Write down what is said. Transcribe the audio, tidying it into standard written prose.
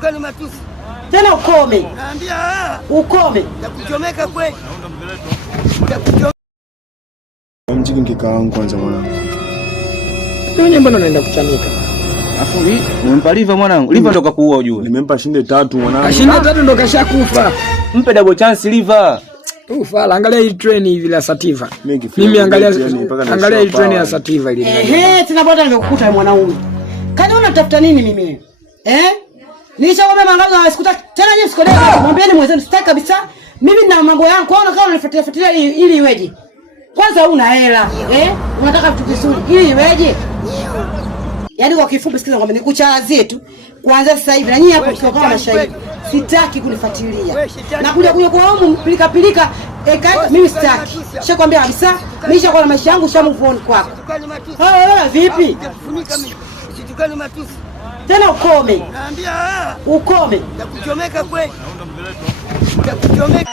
Usitukane matusi. Tena ukome. Naambia ukome. Nakuchomeka kweli. Mjini mkika wangu kwanza mwanangu. Wewe mbona unaenda kuchanika? Afu umempa Liva mwanangu. Liva ndo kakuua ujue. Nimempa shinde 3 mwanangu. Ashinde 3 ndo kashakufa. Mpe double chance Liva. Ufala, angalia hii train hivi la Sativa. Mimi angalia hii train ya Sativa ile. Tena bado nimekukuta mwanaume. Kani unatafuta nini mimi? Nilishakwambia mangazo sikutaki. Tena nyinyi sikodeni. Mwambieni mwenzenu sitaki kabisa. Mimi na mambo yangu. Kwaona kama unanifuatilia ili iweje? Kwanza una hela, unataka vitu vizuri ili iweje? Yaani kwa kifupi sikiza kwamba nikucharazie tu. Kuanza sasa hivi na nyinyi hapo tukiwa na shahidi. Sitaki kunifuatilia. Na kuja kwa humu pilika mimi sitaki. Nishakwambia kabisa, mimi nishakuwa na maisha yangu move on kwako. Vipi? Usitukane matusi. Tena ukome. Naambia ukome. Nakuchomeka kweli. Nakuchomeka.